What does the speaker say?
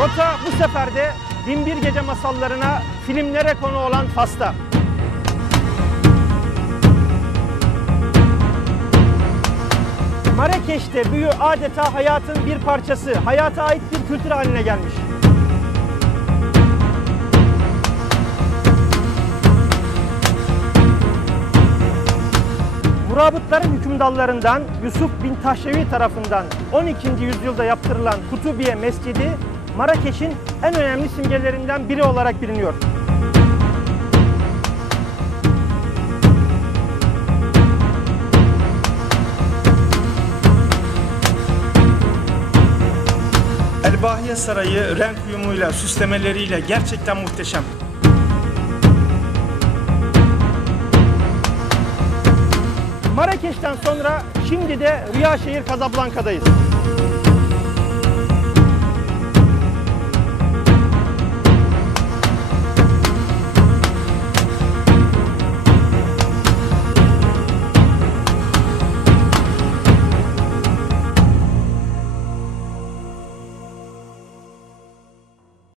Rota bu sefer de Binbir Gece masallarına, filmlere konu olan Fas'ta. Marrakeş'te büyü adeta hayatın bir parçası, hayata ait bir kültür haline gelmiş. Murabıtların hükümdarlarından Yusuf bin Tahşevi tarafından 12. yüzyılda yaptırılan Kutubiye Mescidi, Marrakeş'in en önemli simgelerinden biri olarak biliniyor. Elbahiye Sarayı renk uyumuyla, süslemeleriyle gerçekten muhteşem. Marrakeş'ten sonra şimdi de Rüya şehir Casablanca'dayız.